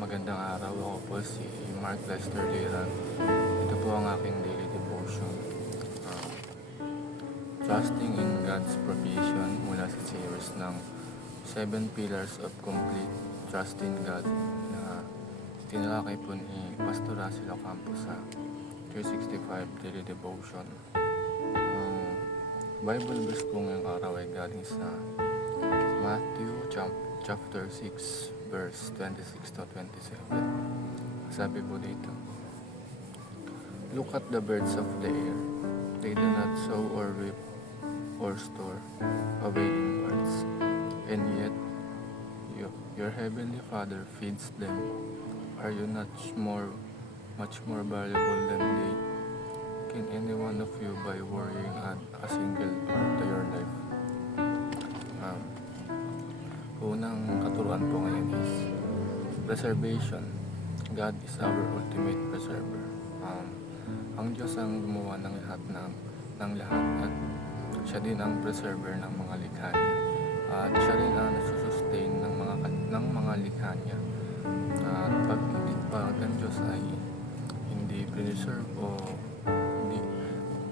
Magandang araw, ako po si Mark Lester Lira. Ito po ang aking daily devotion. Uh, Trusting in God's provision mula sa series ng 7 Pillars of Complete Trust in God na tinalakay po ni Pastor Russell Ocampo sa 365 Daily Devotion. Bible verse po ngayong araw ay galing sa Matthew chapter 6 verse 26 to 27. Sabi po dito, "Look at the birds of the air. They do not sow or reap or store away in barns, and yet your heavenly Father feeds them. Are you not much more valuable than they? Can any one of you, by worrying, add a single hour to your life?" Unang katuruan po ngayon is preservation. God is our ultimate preserver. Ang Diyos ang gumawa ng lahat at siya din ang preserver ng mga likha niya. At siya rin ang nasusustain ng mga likha niya. At pag ang Diyos ay hindi preserve o hindi,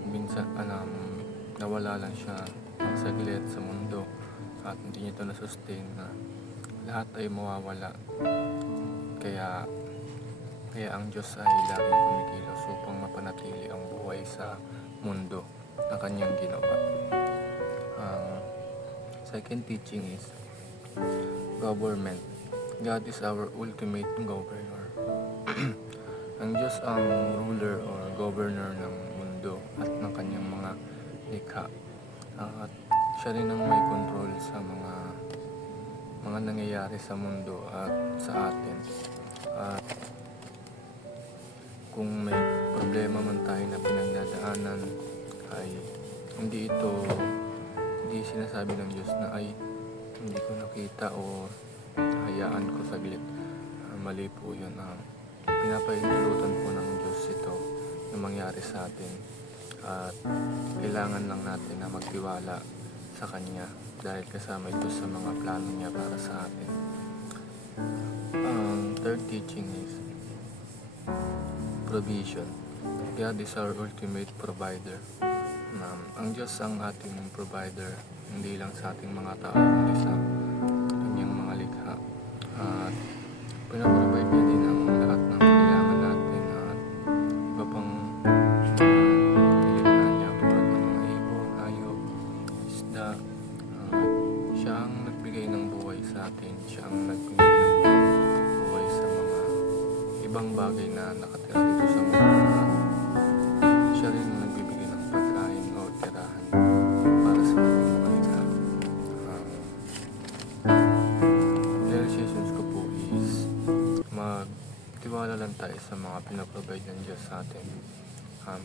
minsan nawala lang siya ng saglit sa mundo at hindi niya ito na-sustain, na lahat ay mawawala. Kaya ang Diyos ay laging kumikilos upang mapanatili ang buhay sa mundo na kanyang ginawa. Second teaching is government. God is our ultimate governor. Ang Diyos ang ruler or governor ng mundo at ng kanyang mga likha. At siya rin ang may control sa mga nangyayari sa mundo at sa atin. At kung may problema man tayo na pinagdadaanan, ay hindi sinasabi ng Diyos na ay hindi ko nakita o hayaan ko saglit. Mali po yun. Pinapahintulutan po ng Diyos ito na mangyari sa atin, at kailangan lang natin na magtiwala sa Kanya dahil kasama ito sa mga plano niya para sa atin. Third teaching is provision. God is our ultimate provider. Ang Diyos ang ating provider, hindi lang sa ating mga tao, kundi sa kanyang mga likha. At pinaprovide niya din ang lahat ng kailangan natin at iba pang nilikha niya tulad ng mga ibon, hayop, isda. Siya ang nagbigay ng buhay sa atin. Siya ang nagbigay ng buhay sa mga ibang bagay na nakatira dito sa mundo. Siya rin ang nagbibigay ng pagkain o tirahan para sa kanyang mga likha. Realizations ko po is magtiwala lang tayo sa mga pinaprovide ng Diyos sa atin.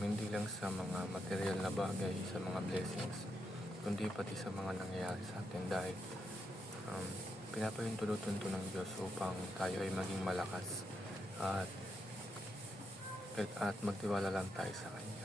Hindi lang sa mga material na bagay, sa mga blessings, kundi pati sa mga nangyayari sa atin, dahil pinapahintulutan ito ng Diyos upang tayo ay maging malakas at magtiwala lang tayo sa Kanya.